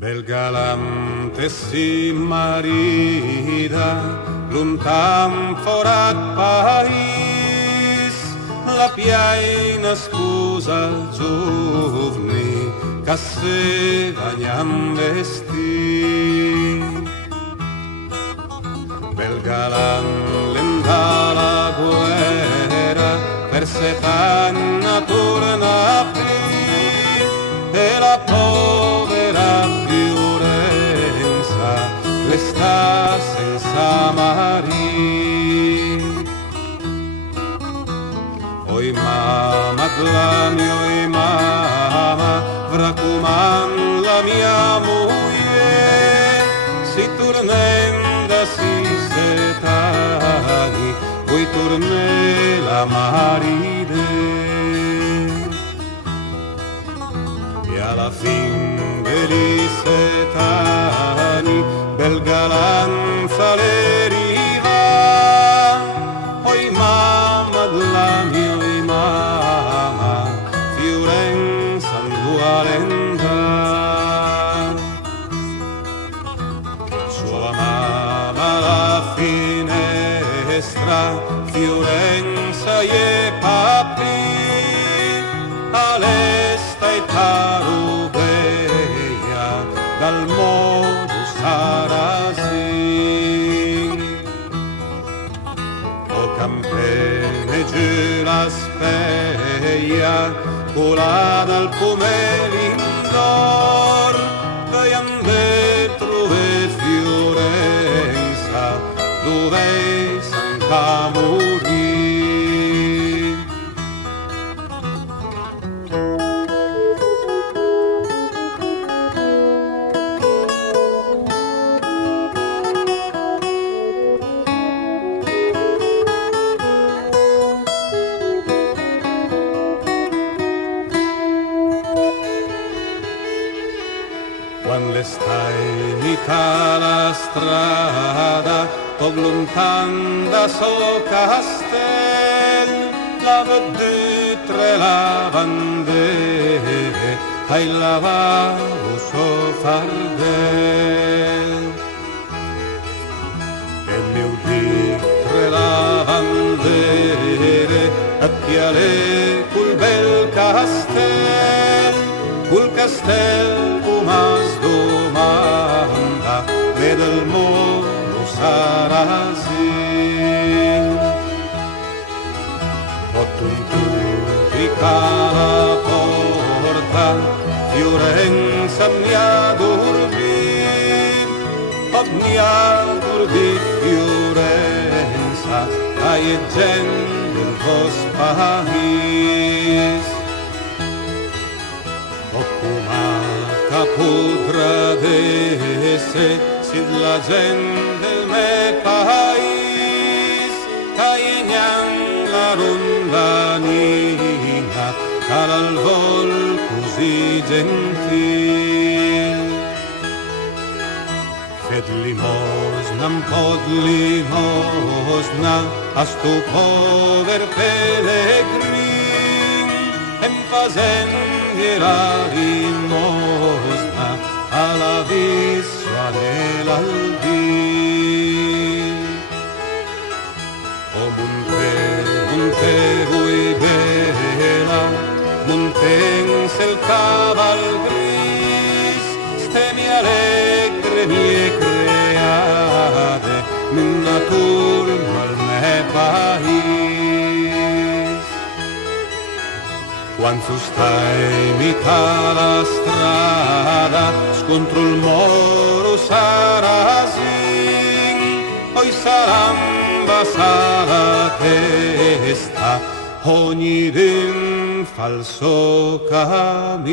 Bel galante si marida, lontan forat país, la piaina scusa giovni, che se bagnan vestì. Bel galant l'endà la guerra, per set anni torna qui, e la povera Fiorenza resta senza marì. Oi mamma, Glamio, oi mamma, vracumam la mia moglie, si tornenda si setani, poi torne la maride. E alla fin degli setani, bel galanza le riva, oi mamma, Glamio, oi mamma, Fiorenza dualenda. Sua mamma alla finestra, Fiorenza e papi, all'esta e tarubeia, dal modo sarasin. O campene giù la speia, cola dal pomelindor, veian dentro e Fiorenza, dove s'anca morì. Quando le stai mica la strada, poc lontan da so castell, la vedute lavandere, ai lavavo so fardel. E mio ditre lavandere, a piale col bel castell, mas domanda, vede il mondo sarasin. Ottuntufica la porta, Fiorenza mi ha dormit, mi ha dormit Fiorenza, ai gent del vostre país. Che potrà essere si la gente del mio paese, che ignan la rondanina, che al vol così gentil. Fed limosna, un po' di limosna, a sto pover pellegrin, e facendi la limosna alla vista dell'aldil. O monte vuoi bella, montense il caval gris, ste mie allegre mie create, una turma al me país. Quando stai mica la strada, scontro il moro sarasin, poi saramba la testa, ogni din falso cammino.